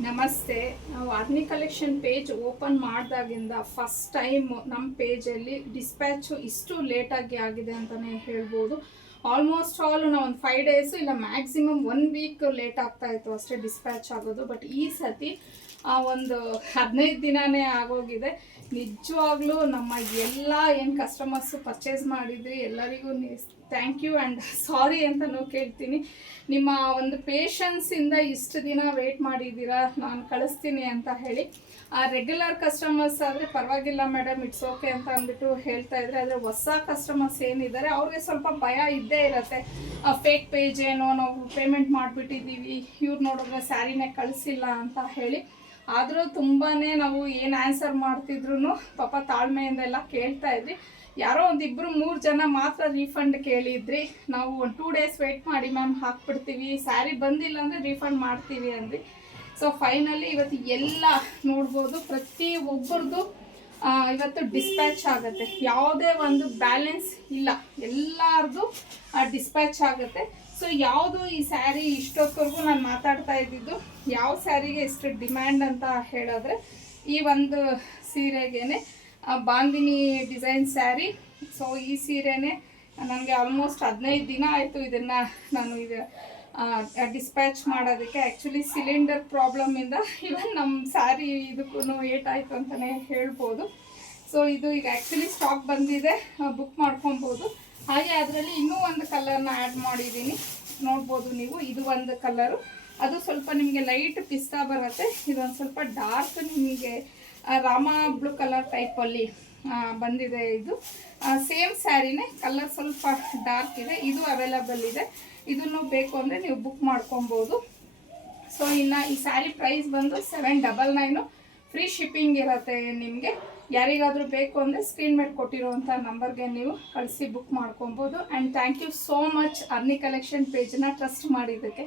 ನಮಸ್ತೆ. ನಾವು Aarni collection page open ಮಾಡಿದಾಗಿಂದ ಫಸ್ಟ್ ಟೈಮ್ ನಮ್ಮ ಪೇಜಲ್ಲಿ ಡಿಸ್ಪ್ಯಾಚು ಇಷ್ಟು ಲೇಟಾಗಿ ಆಗಿದೆ ಅಂತಲೇ ಹೇಳ್ಬೋದು. ಆಲ್ಮೋಸ್ಟ್ ಆಲ್ ನಾವು ಒಂದು 5 ಡೇಸು ಇಲ್ಲ ಮ್ಯಾಕ್ಸಿಮಮ್ 1 ವೀಕ್ ಲೇಟ್ ಆಗ್ತಾ ಇತ್ತು ಅಷ್ಟೇ ಡಿಸ್ಪ್ಯಾಚ್ ಆಗೋದು. ಬಟ್ ಈ ಸತಿ ಒಂದು 15 ದಿನವೇ ಆಗೋಗಿದೆ. ನಿಜವಾಗ್ಲೂ ನಮ್ಮ ಎಲ್ಲ ಏನು ಕಸ್ಟಮರ್ಸು ಪರ್ಚೇಸ್ ಮಾಡಿದ್ರಿ ಎಲ್ಲರಿಗೂ ಥ್ಯಾಂಕ್ ಯು ಆ್ಯಂಡ್ ಸಾರಿ ಅಂತಲೂ ಕೇಳ್ತೀನಿ. ನಿಮ್ಮ ಒಂದು ಪೇಷನ್ಸಿಂದ ಇಷ್ಟು ದಿನ ವೆಯ್ಟ್ ಮಾಡಿದ್ದೀರಾ ನಾನು ಕಳಿಸ್ತೀನಿ ಅಂತ ಹೇಳಿ. ರೆಗ್ಯುಲರ್ ಕಸ್ಟಮರ್ಸ್ ಆದರೆ ಪರವಾಗಿಲ್ಲ ಮೇಡಮ್ ಇಟ್ಸ್ ಓಕೆ ಅಂತ ಅಂದ್ಬಿಟ್ಟು ಹೇಳ್ತಾ ಇದ್ರೆ, ಆದರೆ ಹೊಸ ಕಸ್ಟಮರ್ಸ್ ಏನಿದ್ದಾರೆ ಅವ್ರಿಗೆ ಸ್ವಲ್ಪ ಭಯ ಇದ್ದೇ ಇರುತ್ತೆ. ಫೇಕ್ ಪೇಜ್ ಏನೋ ನಾವು ಪೇಮೆಂಟ್ ಮಾಡಿಬಿಟ್ಟಿದ್ದೀವಿ, ಇವ್ರು ನೋಡಿದ್ರೆ ಸ್ಯಾರಿನೇ ಕಳಿಸಿಲ್ಲ ಅಂತ ಹೇಳಿ. ಆದರೂ ತುಂಬಾ ನಾವು ಏನು ಆನ್ಸರ್ ಮಾಡ್ತಿದ್ರು ಪಾಪ ತಾಳ್ಮೆಯಿಂದ ಎಲ್ಲ ಕೇಳ್ತಾ ಇದ್ರಿ. ಯಾರೋ ಒಂದು 2-3 ಜನ ಮಾತ್ರ ರೀಫಂಡ್ ಕೇಳಿದ್ರಿ. ನಾವು ಒಂದು 2 ಡೇಸ್ ವೆಯ್ಟ್ ಮಾಡಿ ಮ್ಯಾಮ್ ಹಾಕ್ಬಿಡ್ತೀವಿ, ಸ್ಯಾರಿ ಬಂದಿಲ್ಲ ಅಂದರೆ ರೀಫಂಡ್ ಮಾಡ್ತೀವಿ ಅಂದ್ರಿ. ಸೊ ಫೈನಲಿ ಇವತ್ತು ಎಲ್ಲ ನೋಡ್ಬೋದು, ಪ್ರತಿ ಒಬ್ಬರದು ಇವತ್ತು ಡಿಸ್ಪ್ಯಾಚ್ ಆಗುತ್ತೆ. ಯಾವುದೇ ಒಂದು ಬ್ಯಾಲೆನ್ಸ್ ಇಲ್ಲ, ಎಲ್ಲರದು ಡಿಸ್ಪ್ಯಾಚ್ ಆಗುತ್ತೆ. ಸೊ ಯಾವುದು ಈ ಸ್ಯಾರಿ ಇಷ್ಟೊತ್ತವರೆಗೂ ನಾನು ಮಾತಾಡ್ತಾ ಇದ್ದಿದ್ದು ಯಾವ ಸ್ಯಾರಿಗೆ ಎಷ್ಟು ಡಿಮ್ಯಾಂಡ್ ಅಂತ ಹೇಳಿದ್ರೆ, ಈ ಒಂದು ಸೀರೆಗೇನೆ ಬಾಂದಿನಿ ಡಿಸೈನ್ ಸ್ಯಾರಿ. ಸೊ ಈ ಸೀರೆನೇ ನನಗೆ ಆಲ್ಮೋಸ್ಟ್ 15 ದಿನ ಆಯಿತು ಇದನ್ನು ನಾನು ಡಿಸ್ಪ್ಯಾಚ್ ಮಾಡೋದಕ್ಕೆ. ಆ್ಯಕ್ಚುಲಿ ಸಿಲಿಂಡರ್ ಪ್ರಾಬ್ಲಮಿಂದ ಇವನ್ ನಮ್ಮ ಸ್ಯಾರಿ ಇದಕ್ಕೂ ಏಟಾಯಿತು ಅಂತಲೇ ಹೇಳ್ಬೋದು. ಸೊ ಇದು ಈಗ ಆ್ಯಕ್ಚುಲಿ ಸ್ಟಾಕ್ ಬಂದಿದೆ, ಬುಕ್ ಮಾಡ್ಕೊಬೋದು. ಹಾಗೆ ಅದರಲ್ಲಿ ಇನ್ನೂ ಒಂದು ಕಲರ್ನ ಆ್ಯಡ್ ಮಾಡಿದ್ದೀನಿ, ನೋಡ್ಬೋದು ನೀವು. ಇದು ಒಂದು ಕಲರು, ಅದು ಸ್ವಲ್ಪ ನಿಮಗೆ ಲೈಟ್ ಪಿಸ್ತಾ ಬರುತ್ತೆ. ಇದೊಂದು ಸ್ವಲ್ಪ ಡಾರ್ಕ್ ನಿಮಗೆ ರಾಮ ಬ್ಲೂ ಕಲರ್ ಟೈಪಲ್ಲಿ ಬಂದಿದೆ. ಇದು ಸೇಮ್ ಸ್ಯಾರಿನೇ, ಕಲರ್ ಸ್ವಲ್ಪ ಡಾರ್ಕ್ ಇದೆ. ಇದು ಅವೈಲಬಲ್ ಇದೆ, ಇದನ್ನು ಬೇಕು ಅಂದರೆ ನೀವು ಬುಕ್ ಮಾಡ್ಕೊಬೋದು. ಸೊ ಇನ್ನು ಈ ಸ್ಯಾರಿ ಪ್ರೈಸ್ ಬಂದು 799, ಫ್ರೀ ಶಿಪ್ಪಿಂಗ್ ಇರುತ್ತೆ ನಿಮಗೆ. ಯಾರಿಗಾದರೂ ಬೇಕು ಅಂದರೆ ಸ್ಕ್ರೀನ್ ಮೇಲೆ ಕೊಟ್ಟಿರೋವಂಥ ನಂಬರ್ಗೆ ನೀವು ಕಳಿಸಿ ಬುಕ್ ಮಾಡ್ಕೊಬೋದು. And thank you so much Aarni collection ಪೇಜನ್ನ ಟ್ರಸ್ಟ್ ಮಾಡಿದ್ದಕ್ಕೆ.